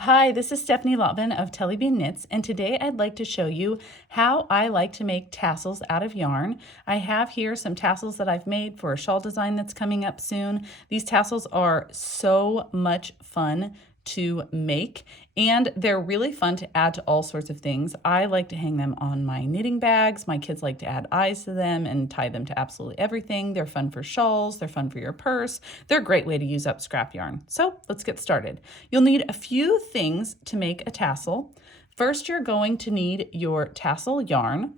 Hi, this is Stephanie Lotvin of Telly Bean Knits, and today I'd like to show you how I like to make tassels out of yarn. I have here some tassels that I've made for a shawl design that's coming up soon. These tassels are so much fun to make, and they're really fun to add to all sorts of things. I like to hang them on my knitting bags. My kids like to add eyes to them and tie them to absolutely everything. They're fun for shawls. They're fun for your purse. They're a great way to use up scrap yarn. So let's get started. You'll need a few things to make a tassel. First, you're going to need your tassel yarn.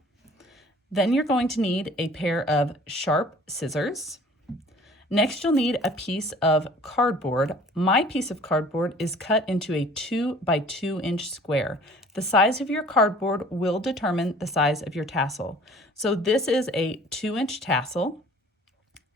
Then you're going to need a pair of sharp scissors. Next, you'll need a piece of cardboard. My piece of cardboard is cut into a 2 by 2 inch square. The size of your cardboard will determine the size of your tassel. So this is a 2-inch tassel,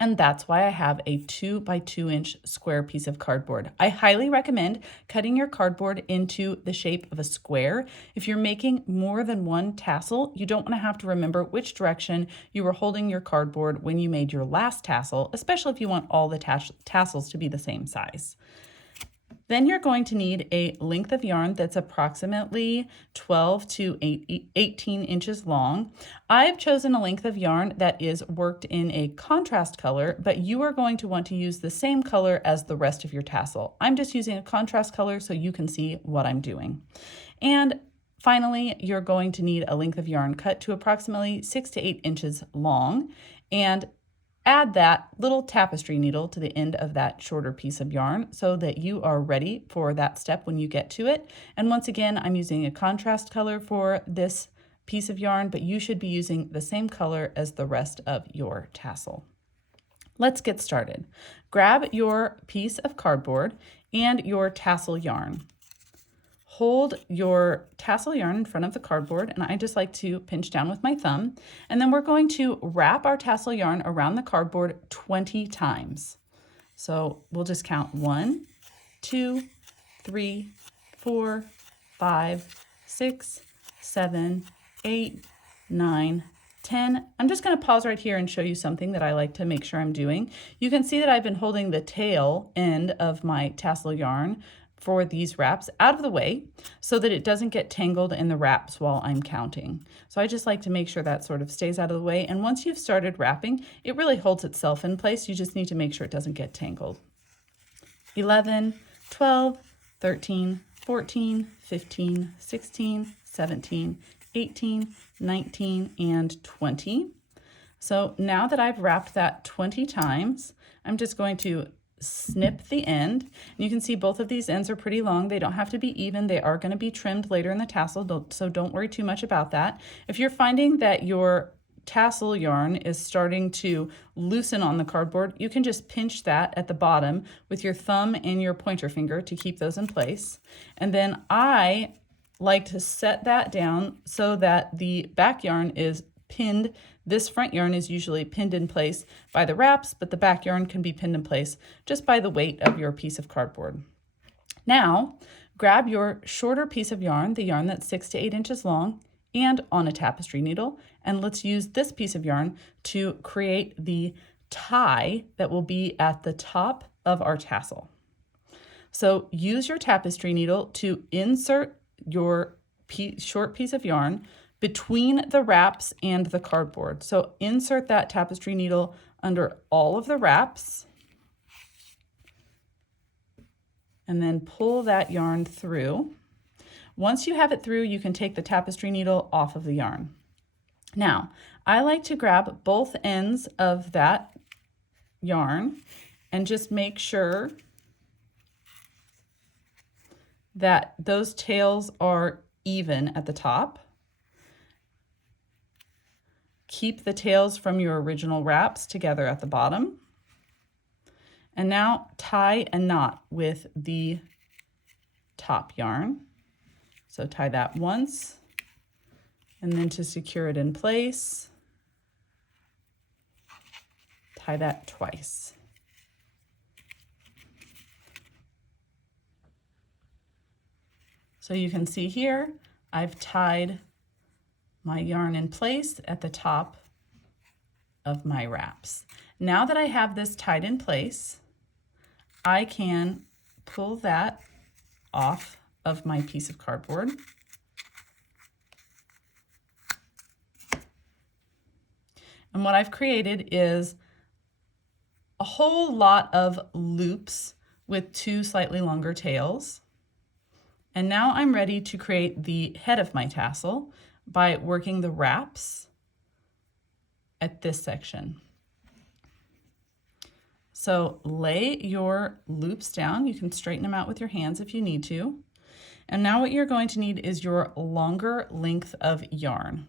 and that's why I have a 2 by 2 inch square piece of cardboard. I highly recommend cutting your cardboard into the shape of a square. If you're making more than one tassel, you don't want to have to remember which direction you were holding your cardboard when you made your last tassel, especially if you want all the tassels to be the same size. Then you're going to need a length of yarn that's approximately 12 to 18 inches long. I've chosen a length of yarn that is worked in a contrast color, but you are going to want to use the same color as the rest of your tassel. I'm just using a contrast color so you can see what I'm doing. And finally, you're going to need a length of yarn cut to approximately 6 to 8 inches long, and add that little tapestry needle to the end of that shorter piece of yarn so that you are ready for that step when you get to it. And once again, I'm using a contrast color for this piece of yarn, but you should be using the same color as the rest of your tassel. Let's get started. Grab your piece of cardboard and your tassel yarn. Hold your tassel yarn in front of the cardboard, and I just like to pinch down with my thumb. And then we're going to wrap our tassel yarn around the cardboard 20 times. So we'll just count 1, 2, 3, 4, 5, 6, 7, 8, 9, 10. I'm just going to pause right here and show you something that I like to make sure I'm doing. You can see that I've been holding the tail end of my tassel yarn for these wraps out of the way so that it doesn't get tangled in the wraps while I'm counting. So I just like to make sure that sort of stays out of the way. And once you've started wrapping, it really holds itself in place. You just need to make sure it doesn't get tangled. 11, 12, 13, 14, 15, 16, 17, 18, 19, and 20. So now that I've wrapped that 20 times, I'm just going to snip the end. You can see both of these ends are pretty long. They don't have to be even. They are going to be trimmed later in the tassel, so don't worry too much about that. If you're finding that your tassel yarn is starting to loosen on the cardboard, you can just pinch that at the bottom with your thumb and your pointer finger to keep those in place. And then I like to set that down so that the back yarn is pinned. This front yarn is usually pinned in place by the wraps, but the back yarn can be pinned in place just by the weight of your piece of cardboard. Now, grab your shorter piece of yarn, the yarn that's 6 to 8 inches long, and on a tapestry needle, and let's use this piece of yarn to create the tie that will be at the top of our tassel. So use your tapestry needle to insert your short piece of yarn between the wraps and the cardboard. So insert that tapestry needle under all of the wraps and then pull that yarn through. Once you have it through, you can take the tapestry needle off of the yarn. Now, I like to grab both ends of that yarn and just make sure that those tails are even at the top. Keep the tails from your original wraps together at the bottom. And now tie a knot with the top yarn. So tie that once, and then to secure it in place, tie that twice. So you can see here, I've tied my yarn in place at the top of my wraps. Now that I have this tied in place, I can pull that off of my piece of cardboard. And what I've created is a whole lot of loops with 2 slightly longer tails. And now I'm ready to create the head of my tassel by working the wraps at this section. So lay your loops down. You can straighten them out with your hands if you need to. And now what you're going to need is your longer length of yarn.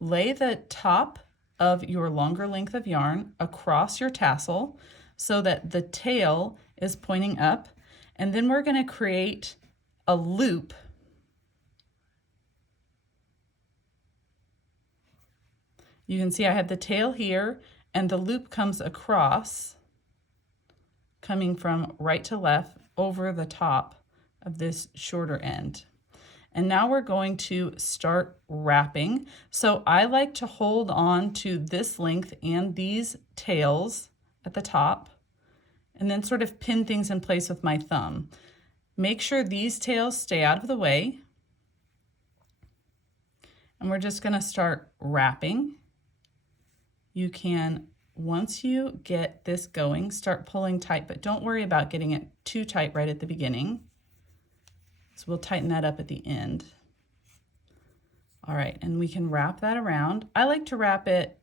Lay the top of your longer length of yarn across your tassel so that the tail is pointing up, and then we're going to create a loop You can see I have the tail here and the loop comes across, coming from right to left over the top of this shorter end. And now we're going to start wrapping. So I like to hold on to this length and these tails at the top and then sort of pin things in place with my thumb. Make sure these tails stay out of the way. And we're just going to start wrapping. You can, once you get this going, start pulling tight, but don't worry about getting it too tight right at the beginning. So we'll tighten that up at the end. All right, and we can wrap that around. I like to wrap it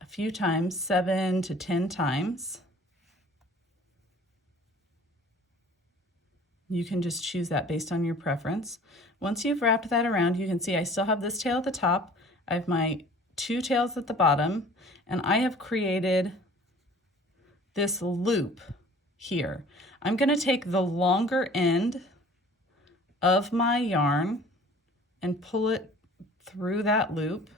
a few times, 7 to 10 times. You can just choose that based on your preference. Once you've wrapped that around, you can see I still have this tail at the top. I have my 2 tails at the bottom, and I have created this loop here. I'm going to take the longer end of my yarn and pull it through that loop.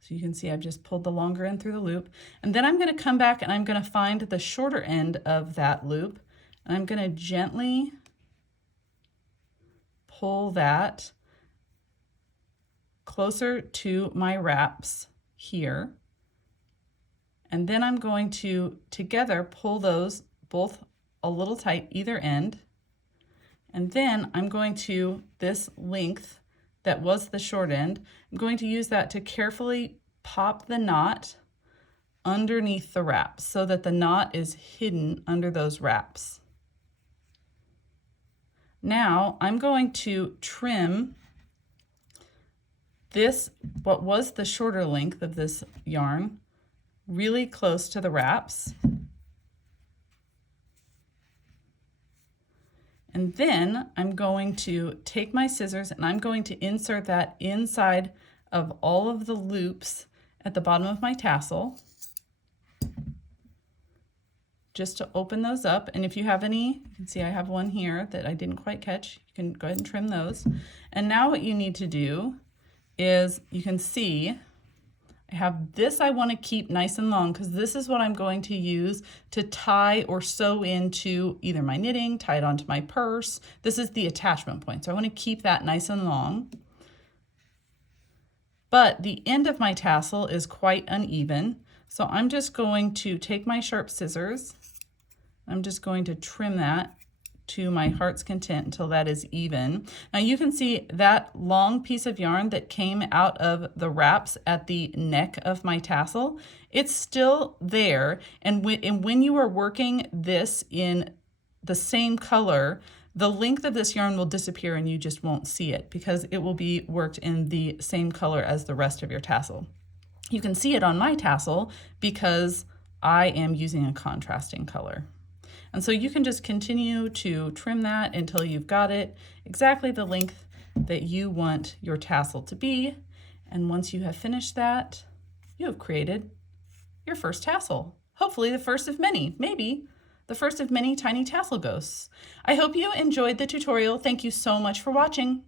So you can see I've just pulled the longer end through the loop. And then I'm going to come back and I'm going to find the shorter end of that loop. And I'm going to gently pull that closer to my wraps here. And then I'm going to together pull those both a little tight either end. And then I'm going to, this length that was the short end, I'm going to use that to carefully pop the knot underneath the wraps so that the knot is hidden under those wraps. Now I'm going to trim this, what was the shorter length of this yarn, really close to the wraps. And then I'm going to take my scissors and I'm going to insert that inside of all of the loops at the bottom of my tassel, just to open those up. And if you have any, you can see I have one here that I didn't quite catch. You can go ahead and trim those. And now what you need to do is, you can see I have this I want to keep nice and long because this is what I'm going to use to tie or sew into either my knitting, tie it onto my purse. This is the attachment point, so I want to keep that nice and long. But the end of my tassel is quite uneven, so I'm just going to take my sharp scissors. I'm just going to trim that to my heart's content until that is even. Now you can see that long piece of yarn that came out of the wraps at the neck of my tassel, it's still there. And when you are working this in the same color, the length of this yarn will disappear and you just won't see it because it will be worked in the same color as the rest of your tassel. You can see it on my tassel because I am using a contrasting color. And so you can just continue to trim that until you've got it exactly the length that you want your tassel to be. And once you have finished that, you have created your first tassel. Hopefully the first of many, maybe the first of many tiny tassel ghosts. I hope you enjoyed the tutorial. Thank you so much for watching.